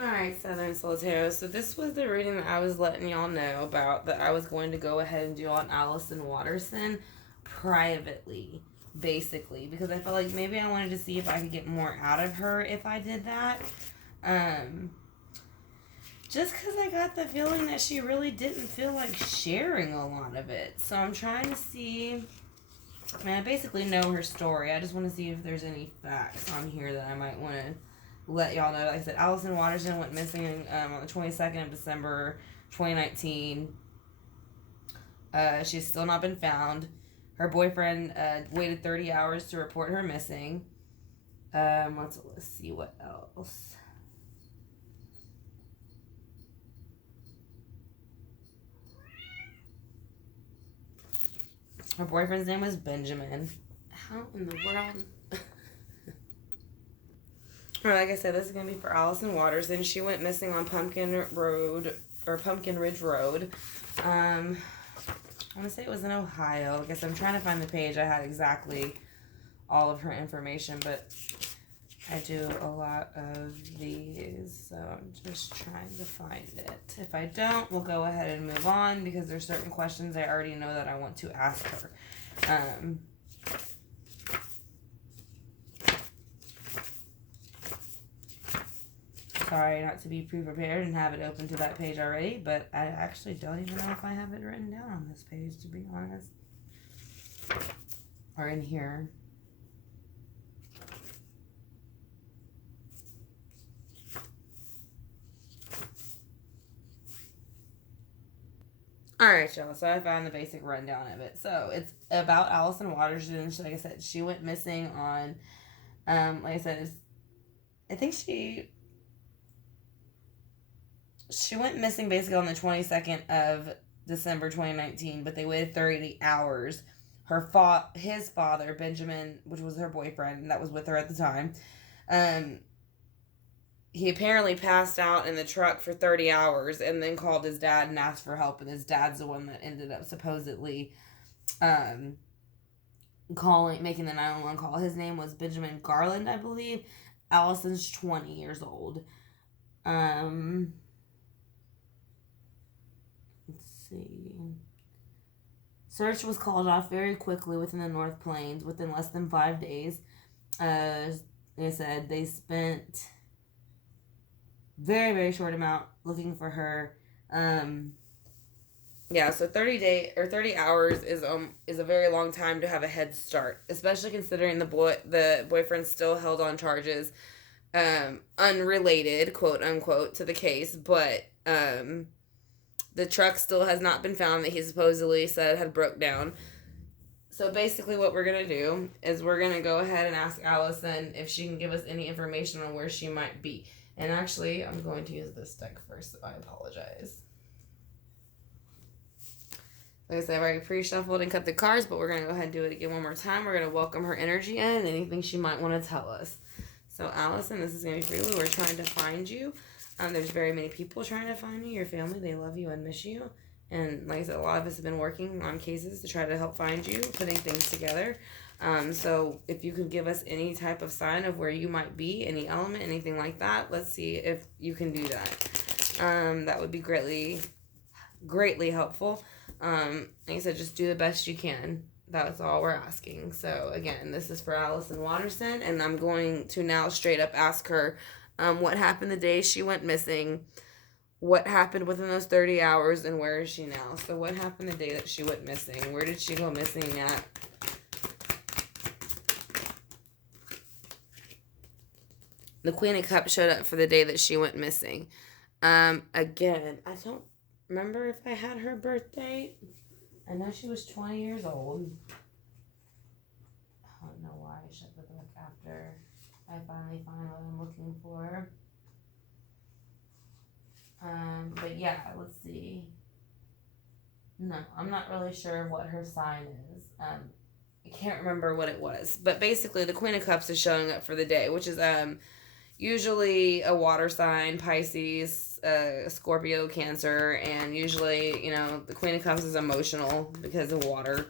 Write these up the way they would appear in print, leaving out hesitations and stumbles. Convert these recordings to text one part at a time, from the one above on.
Alright, Southern Solitaire. So this was the reading that I was letting y'all know about that I was going to go ahead and do on Allyson Watterson privately, basically, because I felt like maybe I wanted to see if I could get more out of her if I did that. Just because I got the feeling that she really didn't feel like sharing a lot of it. So I'm trying to see. I mean, I basically know her story. I just want to see if there's any facts on here that I might want to let y'all know. Like I said, Allyson Watterson went missing on the 22nd of December 2019. She's still not been found. Her boyfriend waited 30 hours to report her missing. Let's see what else. Her boyfriend's name was Benjamin. How in the world? Or like I said, this is gonna be for Allyson Watterson. She went missing on Pumpkin Ridge Road. I want to say it was in Ohio. I guess I'm trying to find the page. I had exactly all of her information, but I do a lot of these, so I'm just trying to find it. If I don't, we'll go ahead and move on because there's certain questions I already know that I want to ask her. Sorry not to be pre-prepared and have it open to that page already, but I actually don't even know if I have it written down on this page, to be honest. Or in here. Alright, y'all, so I found the basic rundown of it. So, it's about Allyson Watterson. Like I said, she went missing on, like I said, I think she went missing basically on the 22nd of December 2019, but they waited 30 hours. His father, Benjamin, which was her boyfriend, that was with her at the time, he apparently passed out in the truck for 30 hours and then called his dad and asked for help, and his dad's the one that ended up supposedly making the 911 call. His name was Benjamin Garland, I believe. Allyson's 20 years old. See. Search was called off very quickly within the North Plains within less than 5 days. They said they spent very, very short amount looking for her. Yeah, so 30 hours is a very long time to have a head start, especially considering the boyfriend still held on charges, unrelated, quote unquote, to the case, but the truck still has not been found that he supposedly said had broke down. So basically what we're going to do is we're going to go ahead and ask Allyson if she can give us any information on where she might be. And actually, I'm going to use this deck first, so I apologize. Like I said, I've already pre-shuffled and cut the cards, but we're going to go ahead and do it again one more time. We're going to welcome her energy in and anything she might want to tell us. So Allyson, this is going to be for you. We're trying to find you. There's very many people trying to find you. Your family, they love you and miss you. And like I said, a lot of us have been working on cases to try to help find you, putting things together. So if you could give us any type of sign of where you might be, any element, anything like that, let's see if you can do that. That would be greatly helpful. Like I said, just do the best you can. That's all we're asking. So again, this is for Allyson Watterson, and I'm going to now straight up ask her what happened the day she went missing, what happened within those 30 hours, and where is she now. So what happened the day that she went missing? Where did she go missing at? The Queen of Cups showed up for the day that she went missing. Again, I don't remember if I had her birth date. I know she was 20 years old. I don't know why I shut the book after I finally find what I'm looking for. But yeah, let's see. No, I'm not really sure what her sign is. I can't remember what it was. But basically, the Queen of Cups is showing up for the day, which is usually a water sign, Pisces, Scorpio, Cancer, and usually, the Queen of Cups is emotional because of water.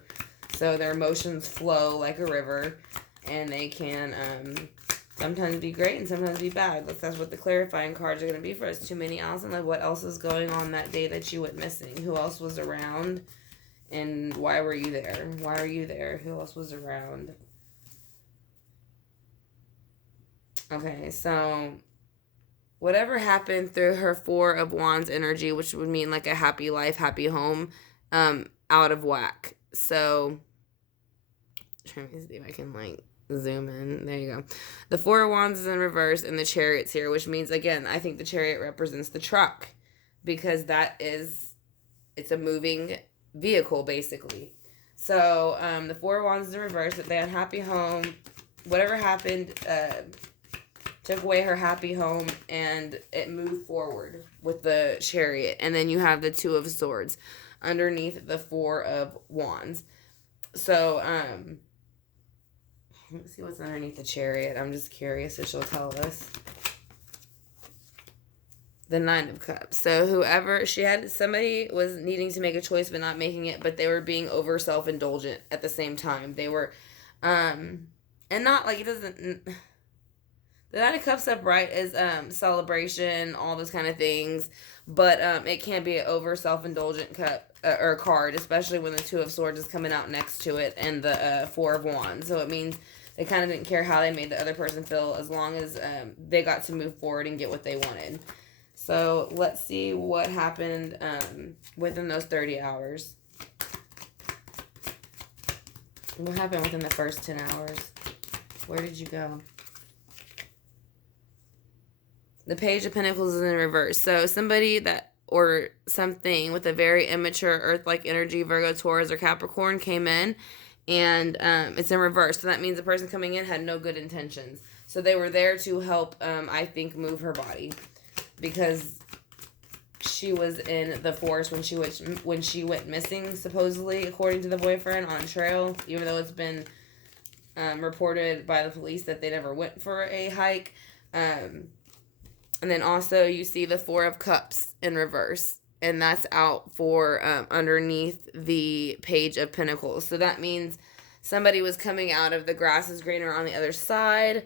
So their emotions flow like a river, and they can Sometimes be great and sometimes be bad. That's what the clarifying cards are going to be for us. Too many, Allyson. Like, what else is going on that day that you went missing? Who else was around? And why were you there? Why are you there? Who else was around? Okay, so whatever happened through her Four of Wands energy, which would mean like a happy life, happy home, out of whack. So, trying to see if I can like zoom in. There you go. The Four of Wands is in reverse and the Chariot's here, which means, again, I think the Chariot represents the truck because it's a moving vehicle, basically. So, the Four of Wands is in reverse. If they had happy home, whatever happened, took away her happy home and it moved forward with the Chariot. And then you have the Two of Swords underneath the Four of Wands. So, let's see what's underneath the Chariot. I'm just curious if she'll tell us. The Nine of Cups. So somebody was needing to make a choice but not making it, but they were being over self-indulgent at the same time. They were, and not like it doesn't... The Nine of Cups upright is celebration, all those kind of things, but it can be an over self-indulgent cup or card, especially when the Two of Swords is coming out next to it and the Four of Wands. So it means they kind of didn't care how they made the other person feel as long as they got to move forward and get what they wanted. So let's see what happened within those 30 hours. What happened within the first 10 hours? Where did you go? The Page of Pentacles is in reverse. So somebody or something with a very immature Earth-like energy, Virgo, Taurus, or Capricorn came in, and it's in reverse. So that means the person coming in had no good intentions. So they were there to help, I think, move her body, because she was in the forest when she went missing, supposedly, according to the boyfriend, on trail, even though it's been reported by the police that they never went for a hike. And then also you see the Four of Cups in reverse. And that's out for underneath the Page of Pentacles. So that means somebody was coming out of the grass is greener on the other side.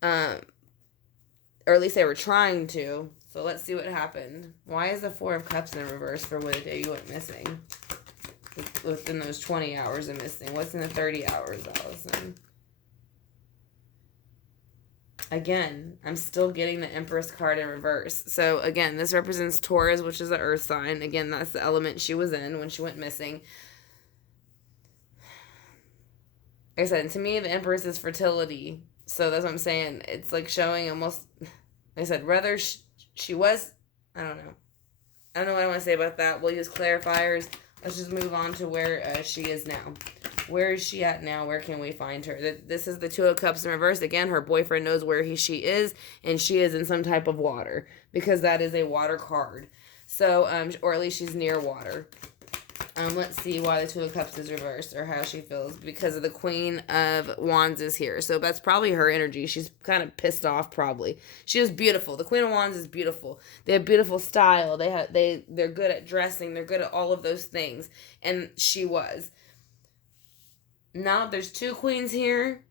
Or at least they were trying to. So let's see what happened. Why is the Four of Cups in reverse for what day you went missing? Within those 20 hours of missing. What's in the 30 hours, Allyson? Again, I'm still getting the Empress card in reverse. So, again, this represents Taurus, which is the earth sign. Again, that's the element she was in when she went missing. Like I said, to me, the Empress is fertility. So, that's what I'm saying. It's like showing almost, like I said, whether she was, I don't know. I don't know what I want to say about that. We'll use clarifiers. Let's just move on to where she is now. Where is she at now? Where can we find her? This is the Two of Cups in reverse. Again, her boyfriend knows where she is, and she is in some type of water, because that is a water card. So, or at least she's near water. Let's see why the Two of Cups is reversed, or how she feels, because of the Queen of Wands is here. So that's probably her energy. She's kind of pissed off, probably. She is beautiful. The Queen of Wands is beautiful. They have beautiful style. They're good at dressing. They're good at all of those things, and she was. Now there's two queens here.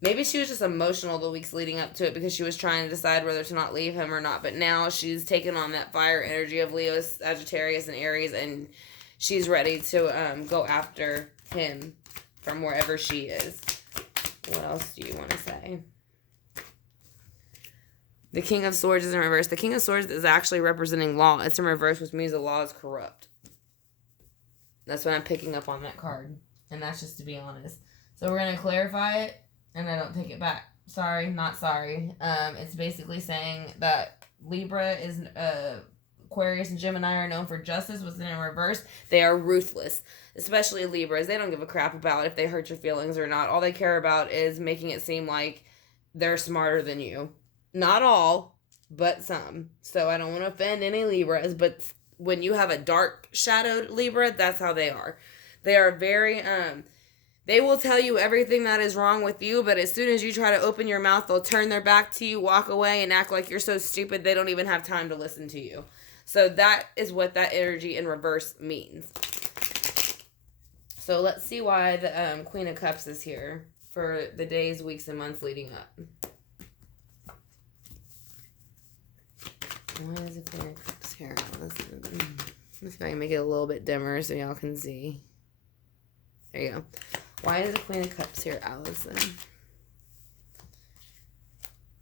Maybe she was just emotional the weeks leading up to it because she was trying to decide whether to not leave him or not. But now she's taken on that fire energy of Leo, Sagittarius, and Aries, and she's ready to go after him from wherever she is. What else do you want to say? The King of Swords is in reverse. The King of Swords is actually representing law. It's in reverse, which means the law is corrupt. That's what I'm picking up on that card. And that's just to be honest. So we're going to clarify it, and I don't take it back. Sorry, not sorry. It's basically saying that Libra is, Aquarius and Gemini are known for justice. What's in reverse? They are ruthless. Especially Libras. They don't give a crap about if they hurt your feelings or not. All they care about is making it seem like they're smarter than you. Not all, but some. So I don't want to offend any Libras, but when you have a dark shadowed Libra, that's how they are. They are very, they will tell you everything that is wrong with you, but as soon as you try to open your mouth, they'll turn their back to you, walk away, and act like you're so stupid they don't even have time to listen to you. So that is what that energy in reverse means. So let's see why the Queen of Cups is here. for the days, weeks, and months leading up. Why is it Queen of Cups here? Let's see if I can make it a little bit dimmer so y'all can see. There you go. Why is the Queen of Cups here, Allyson?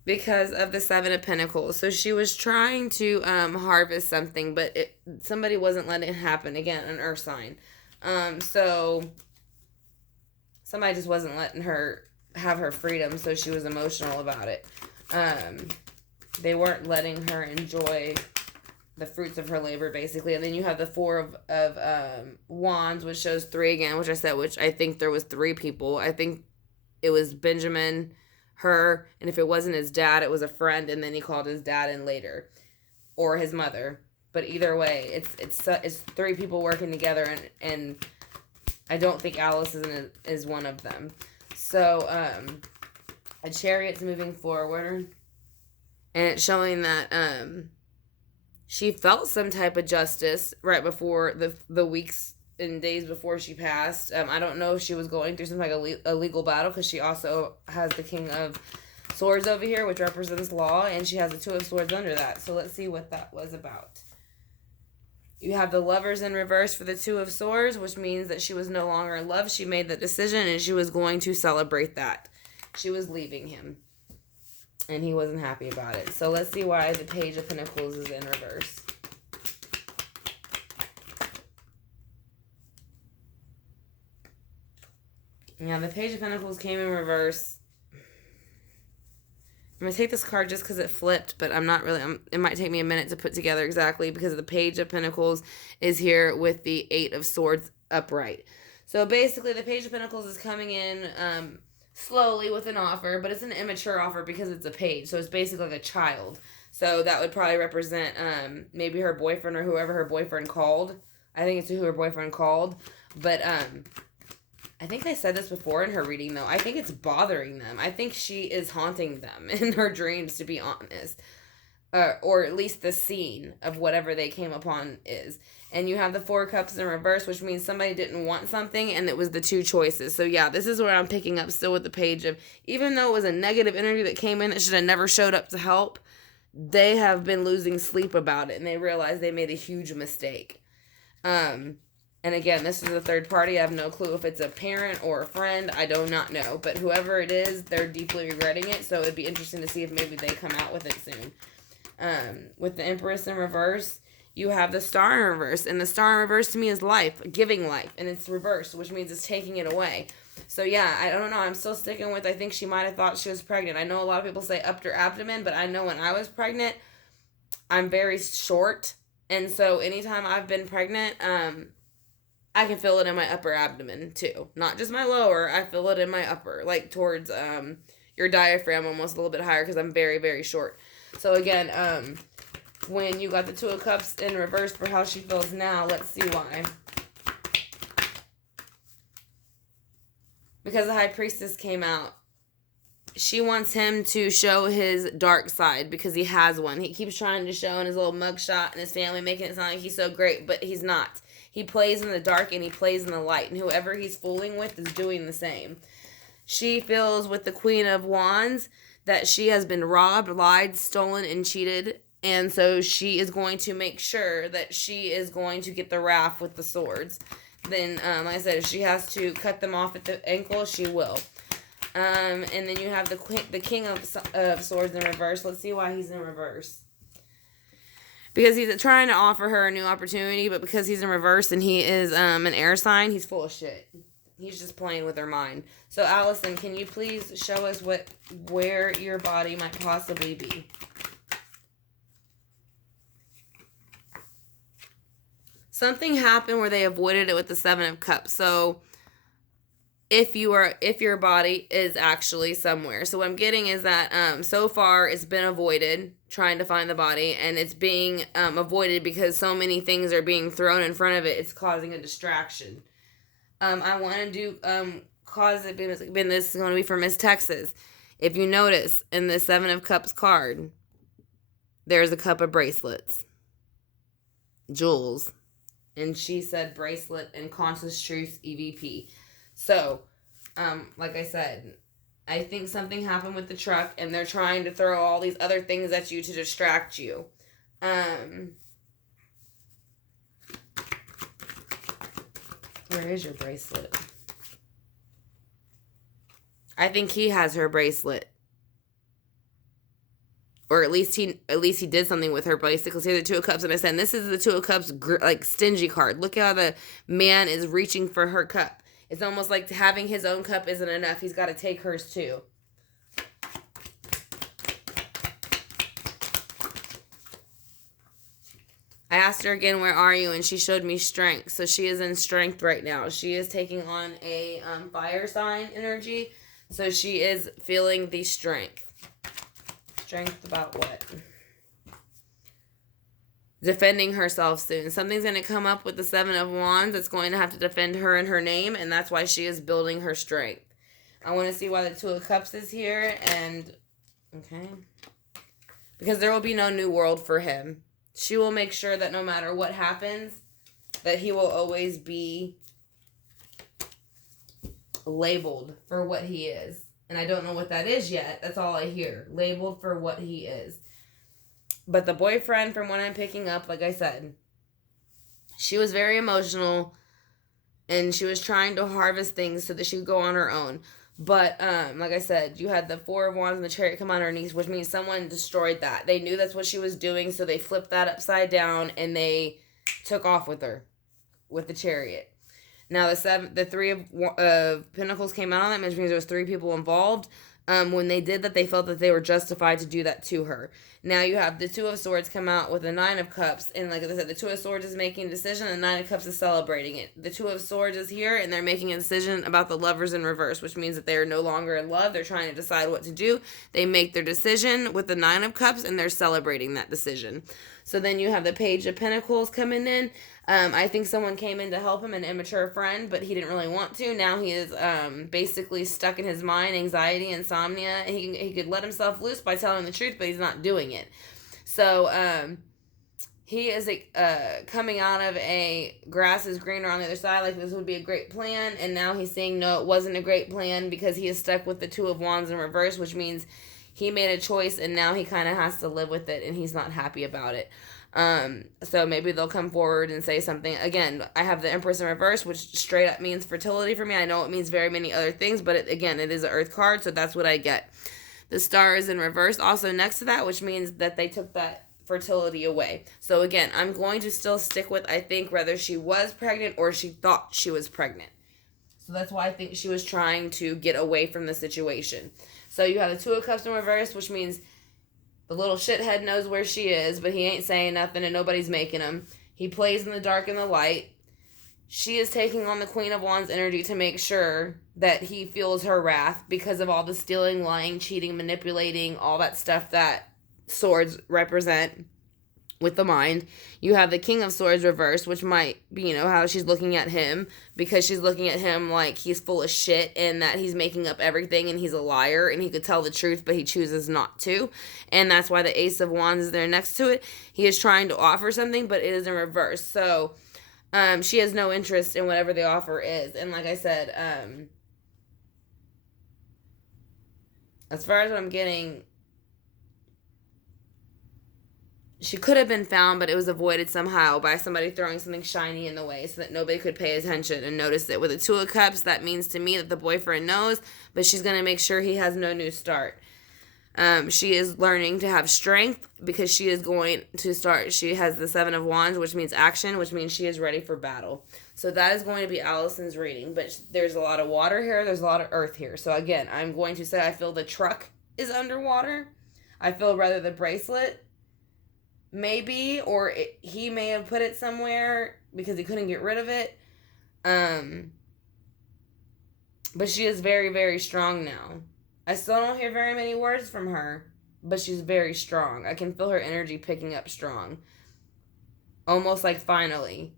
Because of the Seven of Pentacles. So she was trying to harvest something, but somebody wasn't letting it happen. Again, an earth sign. So somebody just wasn't letting her have her freedom, so she was emotional about it. They weren't letting her enjoy the fruits of her labor, basically. And then you have the Four of Wands, which shows 3 again, which I think there was 3 people. I think it was Benjamin, her, and if it wasn't his dad, it was a friend, and then he called his dad in later, or his mother. But either way, it's 3 people working together, and I don't think Allyson is one of them. So a Chariot's moving forward, and it's showing that she felt some type of justice right before the weeks and days before she passed. I don't know if she was going through some like a legal battle, because she also has the King of Swords over here, which represents law, and she has the Two of Swords under that. So let's see what that was about. You have the Lovers in reverse for the Two of Swords, which means that she was no longer in love. She made the decision, and she was going to celebrate that. She was leaving him, and he wasn't happy about it. So let's see why the Page of Pentacles is in reverse. Yeah, the Page of Pentacles came in reverse. I'm going to take this card just because it flipped, but I'm not really... it might take me a minute to put together exactly, because the Page of Pentacles is here with the Eight of Swords upright. So basically, the Page of Pentacles is coming in slowly with an offer, but it's an immature offer because it's a page. So it's basically like a child. So that would probably represent maybe her boyfriend or whoever her boyfriend called. I think it's who her boyfriend called. But I think I said this before in her reading, though. I think it's bothering them. I think she is haunting them in her dreams, to be honest. Or at least the scene of whatever they came upon is. And you have the Four Cups in reverse, which means somebody didn't want something, and it was the 2 choices. So yeah, this is where I'm picking up still with the Page of, even though it was a negative energy that came in that should have never showed up to help, they have been losing sleep about it, and they realize they made a huge mistake. And again, this is a third party. I have no clue if it's a parent or a friend. I do not know. But whoever it is, they're deeply regretting it. So it'd be interesting to see if maybe they come out with it soon. With the Empress in reverse, you have the Star in reverse. And the Star in reverse to me is life, giving life. And it's reversed, which means it's taking it away. So yeah, I don't know. I'm still sticking with, I think she might have thought she was pregnant. I know a lot of people say upped her abdomen, but I know when I was pregnant, I'm very short. And so anytime I've been pregnant, I can feel it in my upper abdomen too. Not just my lower, I feel it in my upper, like towards your diaphragm, almost a little bit higher, because I'm very, very short. So again, when you got the Two of Cups in reverse for how she feels now, let's see why. Because the High Priestess came out. She wants him to show his dark side, because he has one. He keeps trying to show in his little mugshot and his family, making it sound like he's so great, but he's not. He plays in the dark and he plays in the light, and whoever he's fooling with is doing the same. She feels with the Queen of Wands that she has been robbed, lied, stolen, and cheated, and so she is going to make sure that she is going to get the wrath with the swords. Then, like I said, if she has to cut them off at the ankle, she will. And then you have the King of Swords in reverse. Let's see why he's in reverse. Because he's trying to offer her a new opportunity, but because he's in reverse and he is an air sign, he's full of shit. He's just playing with her mind. So, Allyson, can you please show us where your body might possibly be? Something happened where they avoided it with the Seven of Cups. So, if your body is actually somewhere. So what I'm getting is that so far it's been avoided, trying to find the body, and it's being avoided because so many things are being thrown in front of it. It's causing a distraction. I want to do cause it. This is going to be for Miss Texas. If you notice in the Seven of Cups card, there's a cup of bracelets, jewels, and she said bracelet and conscious truth EVP. So, Like I said, I think something happened with the truck, and they're trying to throw all these other things at you to distract you. Where is your bracelet? I think he has her bracelet. Or at least he did something with her bracelet, because here's the Two of Cups, and I said, this is the Two of Cups, like, stingy card. Look how the man is reaching for her cup. It's almost like having his own cup isn't enough. He's got to take hers too. I asked her again, where are you? And she showed me strength. So she is in strength right now. She is taking on a fire sign energy. So she is feeling the strength. Strength about what? Defending herself soon. Something's going to come up with the Seven of Wands that's going to have to defend her and her name. And that's why she is building her strength. I want to see why the Two of Cups is here. And, okay. Because there will be no new world for him. She will make sure that no matter what happens, that he will always be labeled for what he is. And I don't know what that is yet. That's all I hear. Labeled for what he is. But the boyfriend, from what I'm picking up, like I said, she was very emotional. And she was trying to harvest things so that she could go on her own. But, like I said, you had the Four of Wands and the Chariot come on her knees, which means someone destroyed that. They knew that's what she was doing, so they flipped that upside down, and they took off with her, with the Chariot. Now, the Three of Pentacles came out on that, which means there was 3 people involved. When they did that, they felt that they were justified to do that to her. Now you have the Two of Swords come out with the Nine of Cups. And like I said, the Two of Swords is making a decision, and the Nine of Cups is celebrating it. The Two of Swords is here, and they're making a decision about the Lovers in reverse, which means that they are no longer in love. They're trying to decide what to do. They make their decision with the Nine of Cups, and they're celebrating that decision. So then you have the Page of Pentacles coming in. I think someone came in to help him, an immature friend, but he didn't really want to. Now he is basically stuck in his mind, anxiety, insomnia. And he could let himself loose by telling the truth, but he's not doing it. So he is coming out of a grass is greener on the other side, like this would be a great plan. And now he's saying, no, it wasn't a great plan, because he is stuck with the Two of Wands in reverse, which means he made a choice, and now he kind of has to live with it, and he's not happy about it. So maybe they'll come forward and say something. Again, I have the Empress in reverse, which straight up means fertility for me. I know it means very many other things, but it is an Earth card, so that's what I get. The Star is in reverse also next to that, which means that they took that fertility away. So again, I'm going to still stick with, I think, whether she was pregnant or she thought she was pregnant. So that's why I think she was trying to get away from the situation. So you have the Two of Cups in reverse, which means the little shithead knows where she is, but he ain't saying nothing, and nobody's making him. He plays in the dark and the light. She is taking on the Queen of Wands energy to make sure that he feels her wrath because of all the stealing, lying, cheating, manipulating, all that stuff that swords represent with the mind. You have the King of Swords reversed, which might be, how she's looking at him, because she's looking at him like he's full of shit and that he's making up everything and he's a liar and he could tell the truth, but he chooses not to. And that's why the Ace of Wands is there next to it. He is trying to offer something, but it is in reverse. So she has no interest in whatever the offer is. And like I said, as far as what I'm getting, she could have been found, but it was avoided somehow by somebody throwing something shiny in the way so that nobody could pay attention and notice it. With the Two of Cups, that means to me that the boyfriend knows, but she's going to make sure he has no new start. She is learning to have strength because she is going to start. She has the Seven of Wands, which means action, which means she is ready for battle. So that is going to be Allyson's reading. But there's a lot of water here. There's a lot of earth here. So again, I'm going to say I feel the truck is underwater. I feel rather the bracelet. Maybe, or he may have put it somewhere because he couldn't get rid of it. But she is very, very strong now. I still don't hear very many words from her, but she's very strong. I can feel her energy picking up strong. Almost like finally,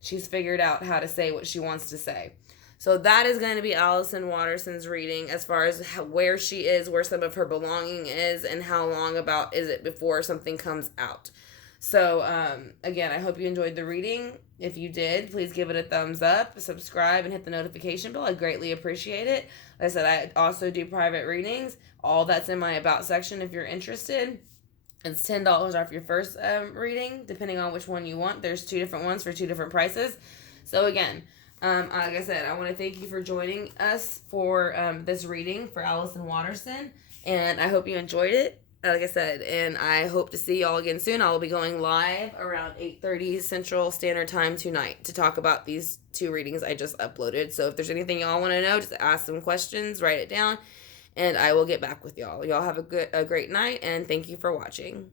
she's figured out how to say what she wants to say. So that is going to be Allyson Watterson's reading as far as where she is, where some of her belonging is, and how long about is it before something comes out. So, again, I hope you enjoyed the reading. If you did, please give it a thumbs up, subscribe, and hit the notification bell. I greatly appreciate it. Like I said, I also do private readings. All that's in my About section if you're interested. It's $10 off your first reading, depending on which one you want. There's 2 different ones for 2 different prices. So, again, like I said, I want to thank you for joining us for this reading for Allyson Watterson. And I hope you enjoyed it. Like I said, and I hope to see y'all again soon. I will be going live around 8:30 Central Standard Time tonight to talk about these 2 readings I just uploaded. So if there's anything y'all want to know, just ask some questions, write it down, and I will get back with y'all. Y'all have a great night, and thank you for watching.